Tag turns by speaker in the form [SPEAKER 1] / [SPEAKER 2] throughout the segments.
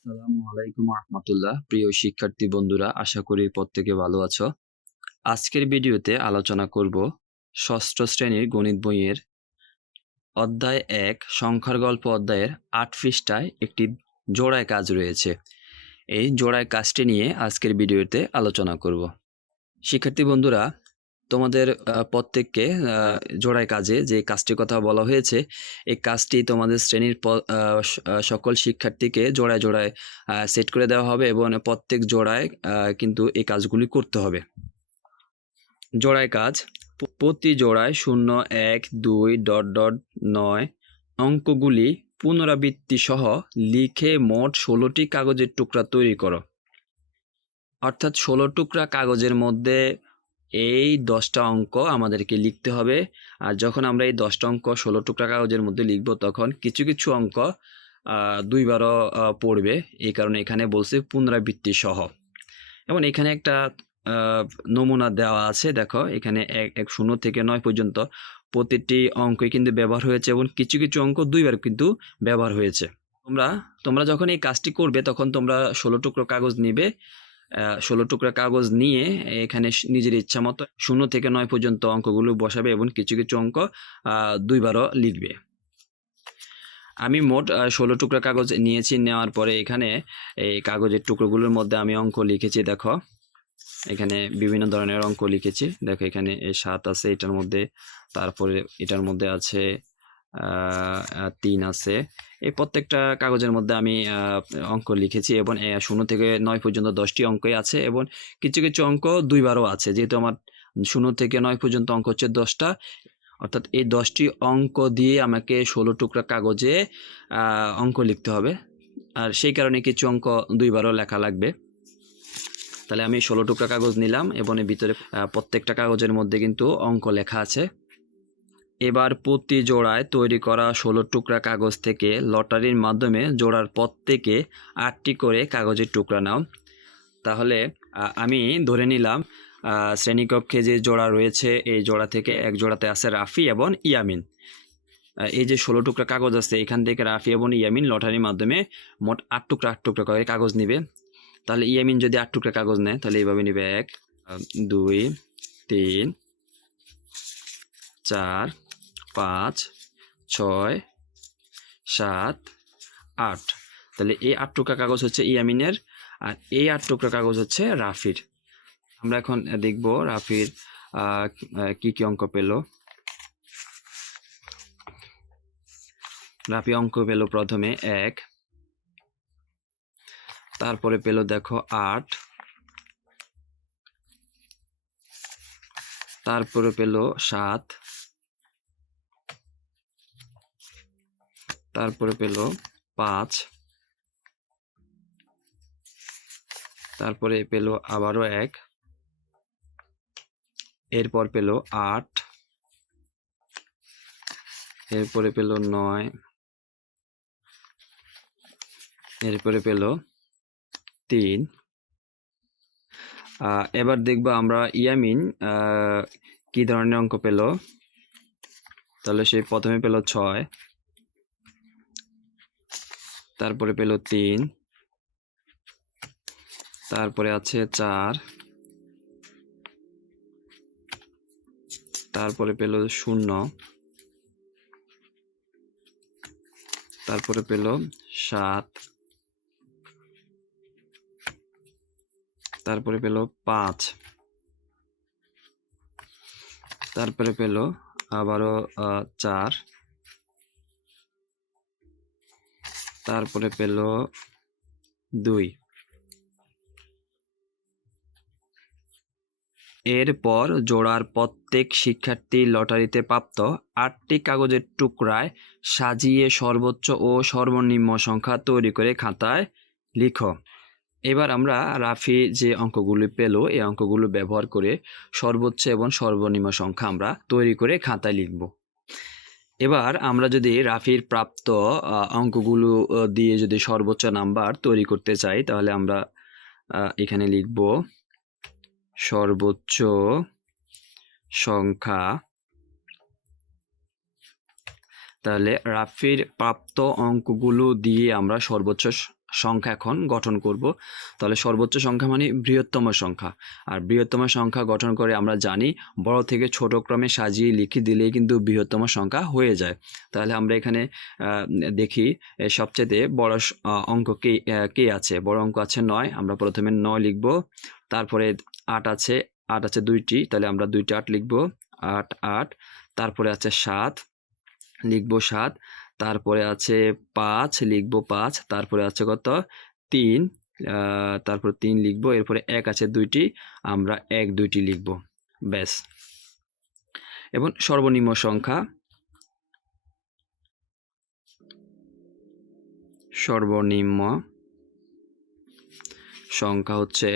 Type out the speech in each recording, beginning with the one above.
[SPEAKER 1] আসসালামু আলাইকুম রহমতুল্লাহ। প্রিয় শিক্ষার্থী বন্ধুরা, আশা করি প্রত্যেকে ভালো আছো। আজকের ভিডিওতে আলোচনা করব ষষ্ঠ শ্রেণির গণিত বইয়ের অধ্যায় এক, সংখ্যার গল্প অধ্যায়ের আট পৃষ্ঠায় একটি জোড়ায় কাজ রয়েছে। এই জোড়ায় কাজটি নিয়ে আজকের ভিডিওতে আলোচনা করব। শিক্ষার্থী বন্ধুরা তোমাদের প্রত্যেককে জোড়ায় কাজে যে কাজটির কথা বলা হয়েছে, এই কাজটি তোমাদের শ্রেণির সকল শিক্ষার্থীকে জোড়ায় জোড়ায় সেট করে দেওয়া হবে এবং প্রত্যেক জোড়ায় কিন্তু এই কাজগুলি করতে হবে। জোড়ায় কাজ প্রতি জোড়ায় শূন্য, এক, দুই, ডট ডট, নয় অঙ্কগুলি পুনরাবৃত্তি সহ লিখে মোট ষোলোটি কাগজের টুকরা তৈরি করো। অর্থাৎ ষোলো টুকরা কাগজের মধ্যে এই দশটা অঙ্ক আমাদেরকে লিখতে হবে। আর যখন আমরা এই দশটা অঙ্ক ষোলো টুকরা কাগজের মধ্যে লিখব, তখন কিছু কিছু অঙ্ক দুইবারও পড়বে। এই কারণে এখানে বলছে পুনরাবৃত্তি সহ। এবং এখানে একটা নমুনা দেওয়া আছে, দেখো, এখানে এক এক শূন্য থেকে নয় পর্যন্ত প্রতিটি অঙ্কই কিন্তু ব্যবহার হয়েছে এবং কিছু কিছু অঙ্ক দুইবার কিন্তু ব্যবহার হয়েছে। তোমরা তোমরা যখন এই কাজটি করবে, তখন তোমরা ষোলো টুকরো কাগজ নিবে। ষোলো টুকরা কাগজ নিয়ে এখানে নিজের ইচ্ছা মতো শূন্য থেকে নয় পর্যন্ত অঙ্কগুলো বসাবে এবং কিছু কিছু অঙ্ক দুইবারও লিখবে। আমি মোট ষোলো টুকরা কাগজ নিয়েছি, নেওয়ার পরে এখানে এই কাগজের টুকরোগুলোর মধ্যে আমি অঙ্ক লিখেছি, দেখো। এখানে বিভিন্ন ধরনের অঙ্ক লিখেছি। দেখো এখানে সাত আছে, এটার মধ্যে, তারপরে এটার মধ্যে আছে তিন আছে। এই প্রত্যেকটা কাগজের মধ্যে আমি অঙ্ক লিখেছি এবং শূন্য থেকে নয় পর্যন্ত দশটি অঙ্কই আছে এবং কিছু কিছু অঙ্ক দুইবারও আছে। যেহেতু আমার শূন্য থেকে নয় পর্যন্ত অঙ্ক হচ্ছে দশটা, অর্থাৎ এই দশটি অঙ্ক দিয়ে আমাকে ষোলো টুকরা কাগজে অঙ্ক লিখতে হবে। আর সেই কারণে কিছু অঙ্ক দুইবারও লেখা লাগবে। তাহলে আমি ষোলো টুকরা কাগজ নিলাম এবং এর ভিতরে প্রত্যেকটা কাগজের মধ্যে কিন্তু অঙ্ক লেখা আছে। এবার প্রতি জোড়ায় তৈরি করা ষোলো টুকরা কাগজ থেকে লটারির মাধ্যমে জোড়ার প্রত্যেকে আটটি করে কাগজের টুকরা নাও। তাহলে আমি ধরে নিলাম শ্রেণীকক্ষে যে জোড়া রয়েছে, এই জোড়া থেকে এক জোড়াতে আছে রাফি এবং ইয়ামিন। এই যে ষোলো টুকরা কাগজ আছে, এখান থেকে রাফি এবং ইয়ামিন লটারির মাধ্যমে মোট আট টুকরা আট টুকরা করে কাগজ নিবে। তাহলে ইয়ামিন যদি আট টুকরা কাগজ নেয়, তাহলে এইভাবে নিবে এক দুই, তিন, চার পাঁচ, ছয়, সাত, আট। তাহলে এই আট টুকরা কাগজ হচ্ছে ইয়ামিনের আর এই আট টুকরা কাগজ হচ্ছে রাফির। আমরা এখন দেখব রাফির কি কি অঙ্ক পেল। রাফি অঙ্ক পেল প্রথমে এক, তারপরে পেল দেখো আট, তারপরে পেল সাত তারপরে পেল পাঁচ। তারপরে পেল আবারও এক। এরপর পেল আট। এরপরে পেল নয়। এরপরে পেল তিন। এবার দেখব আমরা ইয়ামিন কি ধরনের অঙ্ক পেল। তাহলে সে প্রথমে পেল ছয়। তারপরে পেল তিন। তারপরে আছে চার। তারপরে পেল শূন্য। তারপরে পেল সাত। তারপরে পেল পাঁচ। তারপরে পেল আবারও চার। তারপরে পেল দুই। এরপর জোড়ার প্রত্যেক শিক্ষার্থী লটারিতে প্রাপ্ত আটটি কাগজের টুকরায় সাজিয়ে সর্বোচ্চ ও সর্বনিম্ন সংখ্যা তৈরি করে খাতায় লিখো। এবার আমরা রাফি যে অঙ্কগুলি পেল এই অঙ্কগুলো ব্যবহার করে সর্বোচ্চ এবং সর্বনিম্ন সংখ্যা আমরা তৈরি করে খাতায় লিখব। এবার আমরা যদি রাফির প্রাপ্ত অঙ্কগুলো দিয়ে যদি সর্বোচ্চ নাম্বার তৈরি করতে চাই, তাহলে আমরা এখানে লিখব সর্বোচ্চ সংখ্যা। তাহলে রাফির প্রাপ্ত অঙ্কগুলো দিয়ে আমরা সর্বোচ্চ সংখ্যা এখন গঠন করব। তাহলে সর্বোচ্চ সংখ্যা মানে বৃহত্তম সংখ্যা। আর বৃহত্তম সংখ্যা গঠন করে আমরা জানি, বড় থেকে ছোট ক্রমে সাজিয়ে লিখে দিলেই কিন্তু বৃহত্তম সংখ্যা হয়ে যায়। তাহলে আমরা এখানে দেখি সবচেয়ে বড় অঙ্ক কে কে আছে? বড় অঙ্ক আছে নয়, আমরা প্রথমে নয় লিখব, তারপরে আট আছে আট আছে দুইটি, তাহলে আমরা দুইটি আট লিখব, আট আট, তারপরে আছে সাত, লিখব সাত তারপরে আছে পাঁচ, লিখব পাঁচ, তারপরে আছে কত? তিন তারপর তিন লিখব, এরপরে এক আছে দুইটি, আমরা এক, দুইটি লিখব। ব্যাস। এবং সর্বনিম্ন সংখ্যা? সর্বনিম্ন সংখ্যা হচ্ছে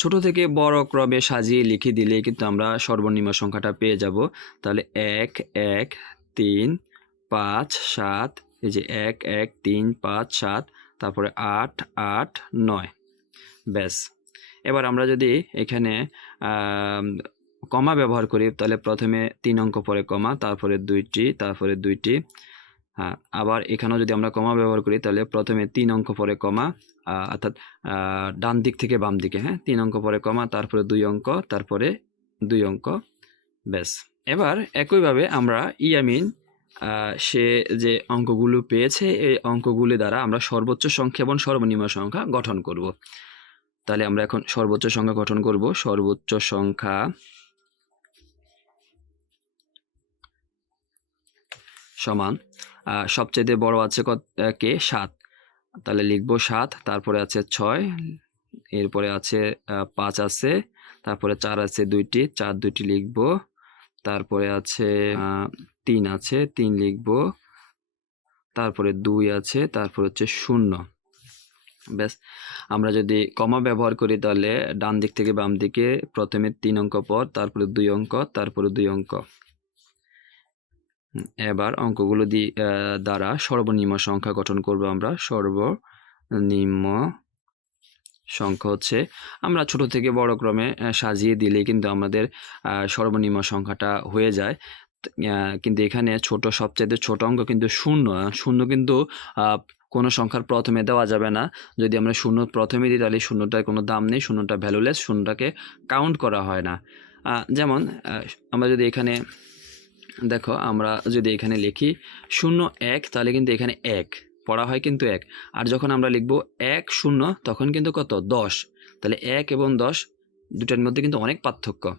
[SPEAKER 1] ছোট থেকে বড় ক্রমে সাজিয়ে লিখে দিলে কিন্তু আমরা সর্বনিম্ন সংখ্যাটা পেয়ে যাব। তাহলে এক এক, তিন, পাঁচ, সাত, এই যে এক এক, তিন, পাঁচ, সাত, তারপরে আট আট, নয়। ব্যাস। এবার আমরা যদি এখানে কমা ব্যবহার করি, তাহলে প্রথমে তিন অঙ্ক পরে কমা, তারপরে দুইটি তারপরে দুইটি। হ্যাঁ আবার এখানেও যদি আমরা কমা ব্যবহার করি, তাহলে প্রথমে তিন অঙ্ক পরে কমা অর্থাৎ ডান দিক থেকে বাম দিকে হ্যাঁ? তিন অঙ্ক পরে কমা, তারপরে দুই অঙ্ক, তারপরে দুই অঙ্ক, ব্যাস। এবার একইভাবে আমরা ইয়ামিন সে যে অঙ্কগুলো পেয়েছে, এই অঙ্কগুলি দ্বারা আমরা সর্বোচ্চ সংখ্যা এবং সর্বনিম্ন সংখ্যা গঠন করব। তাহলে আমরা এখন সর্বোচ্চ সংখ্যা গঠন করব। সর্বোচ্চ সংখ্যা সমান সবচেয়ে বড় আছে কে? সাত। তাহলে লিখব সাত, তারপরে আছে ছয়, এরপরে আছে পাঁচ আছে, তারপরে চার আছে দুইটি, চার দুইটি লিখব, তারপরে আছে তিন আছে, তিন লিখব, তারপরে দুই আছে, তারপর হচ্ছে শূন্য। ব্যাস, আমরা যদি কমা ব্যবহার করি তাহলে ডান দিক থেকে বাম দিকে প্রথমে তিন অঙ্ক পর, তারপরে দুই অঙ্ক, তারপরে দুই অঙ্ক। এবার অঙ্কগুলো দি আহ, দ্বারা সর্বনিম্ন সংখ্যা গঠন করব আমরা। সর্বনিম্ন সংখ্যা হচ্ছে আমরা ছোট থেকে বড় ক্রমে সাজিয়ে দিলে কিন্তু আমাদের সর্বনিম্ন সংখ্যাটা হয়ে যায়। কিন্তু এখানে ছোট সবচাইতে ছোট অঙ্ক কিন্তু শূন্য। শূন্য কিন্তু কোনো সংখ্যার প্রথমে দেওয়া যাবে না। যদি আমরা শূন্য প্রথমে দিই তাহলে শূন্যটার কোনো দাম নেই শূন্যটা ভ্যালুলেস শূন্যটাকে কাউন্ট করা হয় না। যেমন আমরা যদি এখানে দেখো, আমরা যদি এখানে লিখি শূন্য এক, তাহলে কিন্তু এখানে এক, পড়া হয় কিন্তু এক। আর যখন আমরা লিখব এক শূন্য, তখন কিন্তু কত? দশ। তাহলে এক এবং দশ দুটার মধ্যে কিন্তু অনেক পার্থক্য।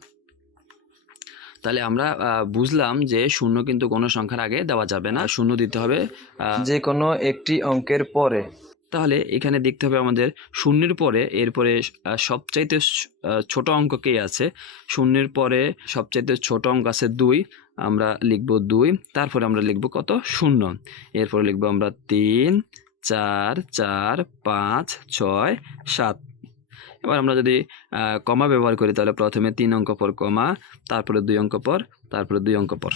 [SPEAKER 1] তাহলে আমরা বুঝলাম যে শূন্য কিন্তু কোনো সংখ্যার আগে দেওয়া যাবে না। শূন্য দিতে হবে
[SPEAKER 2] যে কোনো একটি অঙ্কের পরে।
[SPEAKER 1] তাহলে এখানে দেখতে হবে আমাদের শূন্যের পরে, এরপরে সবচাইতে ছোট অঙ্ক কে আছে? শূন্যের পরে সবচাইতে ছোট অঙ্ক আছে দুই, আমরা লিখব দুই, তারপরে আমরা লিখব কত? শূন্য। এরপরে লিখব আমরা তিন, চার চার, পাঁচ, ছয়, সাত। এবার আমরা যদি কমা ব্যবহার করি তাহলে প্রথমে তিন অঙ্ক পর কমা, তারপরে দুই অঙ্ক পর, তারপরে দুই অঙ্ক পর।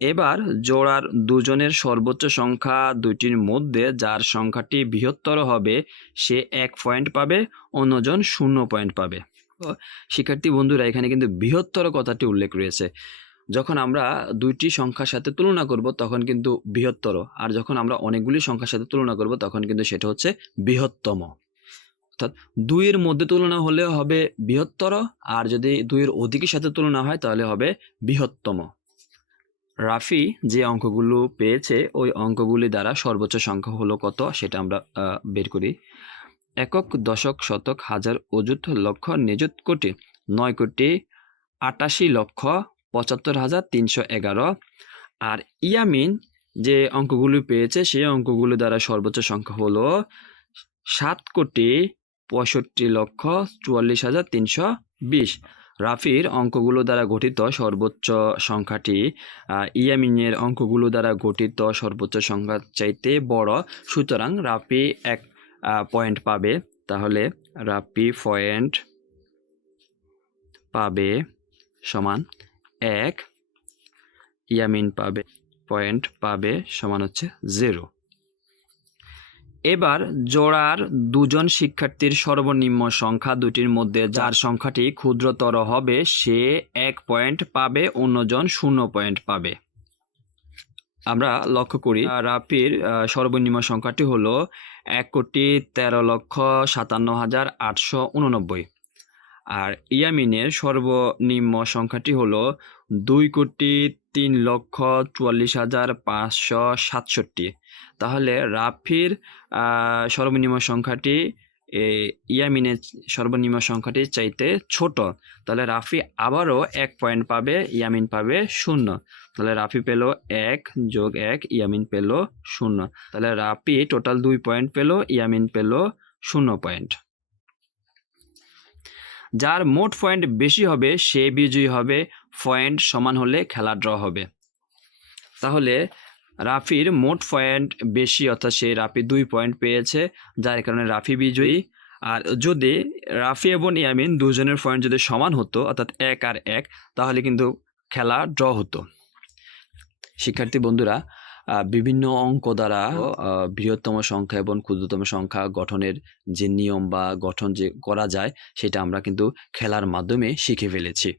[SPEAKER 1] এবার জোড়ার দুজনের সর্বোচ্চ সংখ্যা দুইটির মধ্যে যার সংখ্যাটি বৃহত্তর হবে, সে এক পয়েন্ট পাবে, অন্যজন শূন্য পয়েন্ট পাবে। শিক্ষার্থী বন্ধুরা, এখানে কিন্তু বৃহত্তর কথাটি উল্লেখ রয়েছে। যখন আমরা দুইটি সংখ্যার সাথে তুলনা করব, তখন কিন্তু বৃহত্তর। আর যখন আমরা অনেকগুলি সংখ্যার সাথে তুলনা করব, তখন কিন্তু সেটা হচ্ছে বৃহত্তম। অর্থাৎ দুইয়ের মধ্যে তুলনা হলে হবে বৃহত্তর, আর যদি দুইয়ের অধিকের সাথে তুলনা হয়, তাহলে হবে বৃহত্তম। রাফি যে অঙ্কগুলো পেয়েছে, ওই অঙ্কগুলি দ্বারা সর্বোচ্চ সংখ্যা হলো কত সেটা আমরা বের করি। একক, দশক, শতক, হাজার, অযুত, লক্ষ, নিযুত, কোটি, নয় কোটি, আটাশি লক্ষ, পঁচাত্তর হাজার, তিনশো এগারো। আর ইয়ামিন যে অঙ্কগুলি পেয়েছে, সেই অঙ্কগুলি দ্বারা সর্বোচ্চ সংখ্যা হলো সাত কোটি, পঁয়ষট্টি লক্ষ, চুয়াল্লিশ হাজার, তিনশো বিশ। রাফির অঙ্কগুলো দ্বারা গঠিত সর্বোচ্চ সংখ্যাটি ইয়ামিনের অঙ্কগুলো দ্বারা গঠিত সর্বোচ্চ সংখ্যার চাইতে বড়। সুতরাং রাফি এক পয়েন্ট পাবে। তাহলে রাফি পয়েন্ট পাবে সমান এক, ইয়ামিন পাবে পয়েন্ট পাবে সমান হচ্ছে জিরো এবার জোড়ার দুজন শিক্ষার্থীর সর্বনিম্ন সংখ্যা দুটির মধ্যে যার সংখ্যাটি ক্ষুদ্রতর হবে, সে এক পয়েন্ট পাবে, অন্যজন শূন্য পয়েন্ট পাবে। আমরা লক্ষ্য করি রাপির সর্বনিম্ন সংখ্যাটি হলো এক কোটি তেরো লক্ষ সাতান্ন হাজার আটশো উননব্বই। আর ইয়ামিনের সর্বনিম্ন সংখ্যাটি হলো দুই কোটি তিন লক্ষ চুয়াল্লিশ হাজার পাঁচশো সাতষট্টি। তাহলে রাফির সর্বনিম্ন সংখ্যাটি ইয়ামিনের সর্বনিম্ন সংখ্যাটি চাইতে ছোট। তাহলে রাফি আবারও এক পয়েন্ট পাবে, ইয়ামিন পাবে শূন্য। তাহলে রাফি পেল এক যোগ এক, ইয়ামিন পেল শূন্য। তাহলে রাফি টোটাল দুই পয়েন্ট পেল, ইয়ামিন পেল শূন্য পয়েন্ট যার মোট পয়েন্ট বেশি হবে, সে বিজয়ী হবে পয়েন্ট সমান হলে খেলা ড্র হবে। তাহলে রাফির মোট পয়েন্ট বেশি, অর্থাৎ সে রাফি দুই পয়েন্ট পেয়েছে, যার কারণে রাফি বিজয়ী। আর যদি রাফি এবং ইয়ামিন দুজনের পয়েন্ট যদি সমান হতো, অর্থাৎ এক আর এক, তাহলে কিন্তু খেলা ড্র হতো। শিক্ষার্থী বন্ধুরা বিভিন্ন অঙ্ক দ্বারা বৃহত্তম সংখ্যা এবং ক্ষুদ্রতম সংখ্যা গঠনের যে নিয়ম বা গঠন যে করা যায়, সেটা আমরা কিন্তু খেলার মাধ্যমে শিখে ফেলেছি।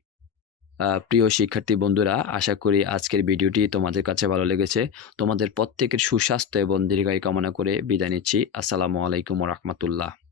[SPEAKER 1] প্রিয় শিক্ষার্থী বন্ধুরা, আশা করি আজকের ভিডিওটি তোমাদের কাছে ভালো লেগেছে। তোমাদের প্রত্যেকের সুস্বাস্থ্য এবং দীর্ঘায়ু কামনা করে বিদায় নিচ্ছি। আসসালামু আলাইকুম রহমতুল্লাহ।